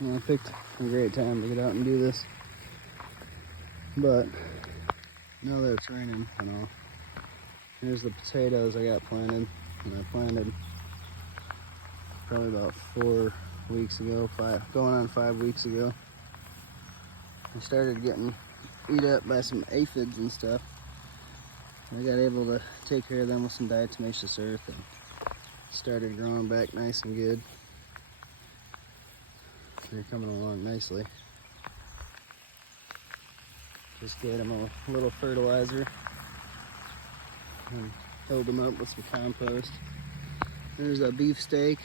Well, I picked a great time to get out and do this, but now that it's raining and all, here's the potatoes I got planted, and I planted probably about 4 weeks ago, going on 5 weeks ago. I started getting eat up by some aphids and stuff. I got able to take care of them with some diatomaceous earth and started growing back nice and good. They're coming along nicely. Just gave them a little fertilizer and filled them up with some compost. There's a beefsteak,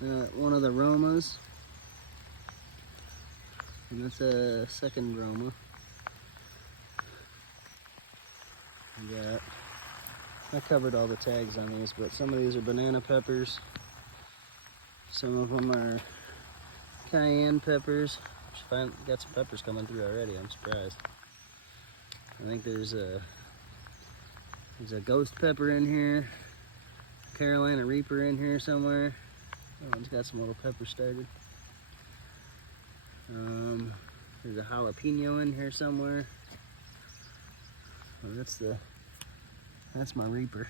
one of the Romas, and that's a second Roma. I covered all the tags on these, but some of these are banana peppers. Some of them are cayenne peppers. Got some peppers coming through already. I'm surprised. I think there's a ghost pepper in here, Carolina Reaper in here somewhere. That one's got some little peppers started. There's a jalapeno in here somewhere. Well, that's my Reaper.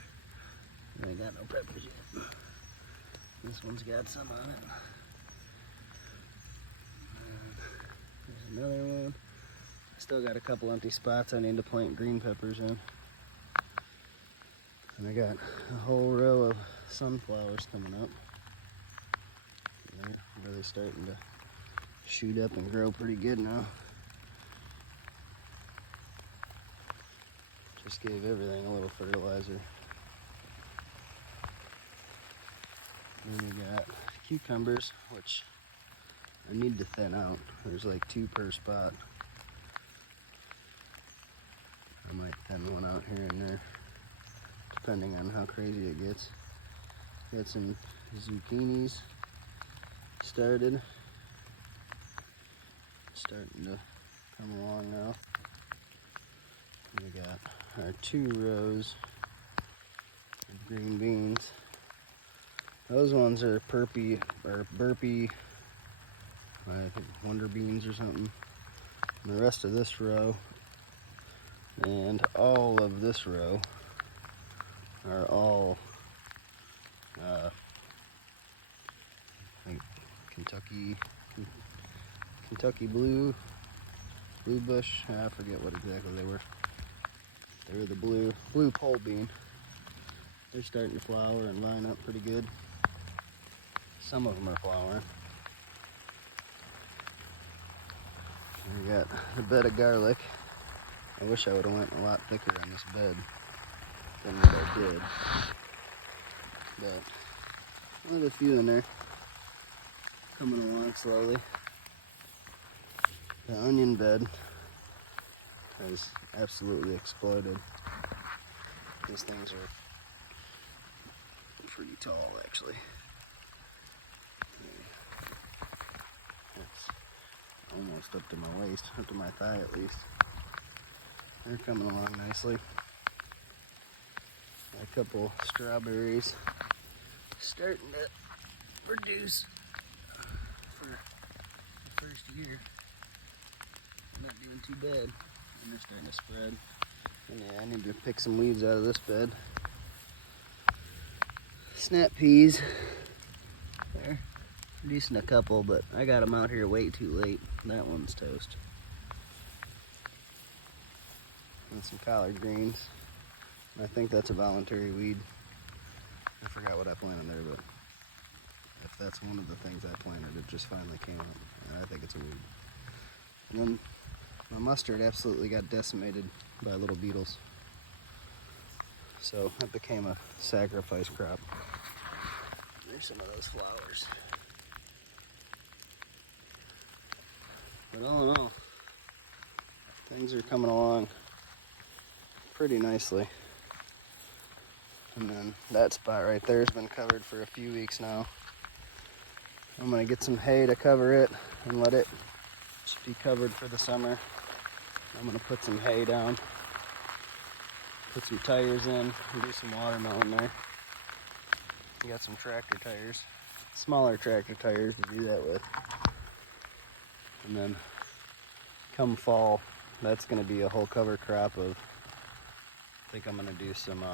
I ain't got no peppers yet. This one's got some on it. There's another one. I still got a couple empty spots I need to plant green peppers in. And I got a whole row of sunflowers coming up. They're really starting to shoot up and grow pretty good now. Just gave everything a little fertilizer. Then we got cucumbers, which I need to thin out. There's like 2 per spot. I might thin one out here and there, depending on how crazy it gets. Got some zucchinis starting to come along now. And we got our 2 rows of green beans. Those ones are burpee, I think wonder beans or something. And the rest of this row and all of this row are all I think Kentucky blue bush. I forget what exactly they were. They were the blue pole bean. They're starting to flower and line up pretty good. Some of them are flowering. We got a bed of garlic. I wish I would have went a lot thicker on this bed than what I did. But there's a few in there coming along slowly. The onion bed has absolutely exploded. These things are pretty tall, actually. It's almost up to my waist, up to my thigh at least. They're coming along nicely. A couple strawberries starting to produce for the first year. Not doing too bad. And they're starting to spread. And yeah, I need to pick some weeds out of this bed. Snap peas. They're producing a couple, but I got them out here way too late. That one's toast. And some collard greens. And I think that's a voluntary weed. I forgot what I planted there, but if that's one of the things I planted, it just finally came up. And I think it's a weed. And then my mustard absolutely got decimated by little beetles. So it became a sacrifice crop. There's some of those flowers. But all in all, things are coming along pretty nicely. And then that spot right there has been covered for a few weeks now. I'm gonna get some hay to cover it and let it just be covered for the summer. I'm gonna put some hay down, put some tires in, and do some watermelon there. You got some tractor tires, smaller tractor tires to do that with. And then come fall, that's gonna be a whole cover crop of, I think I'm gonna do some,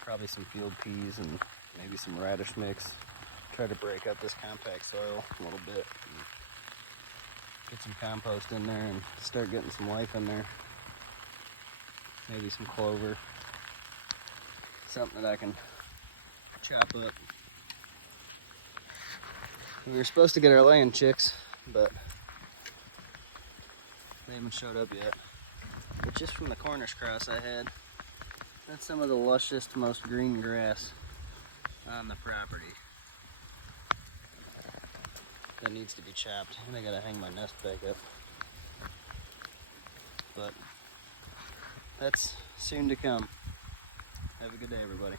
probably some field peas and maybe some radish mix. Try to break up this compact soil a little bit. Get some compost in there and start getting some life in there. Maybe some clover. Something that I can chop up. We were supposed to get our laying chicks, but they haven't showed up yet. But just from the Cornish cross I had, that's some of the lushest, most green grass on the property. That needs to be chopped, and I gotta hang my nest back up. But that's soon to come. Have a good day, everybody.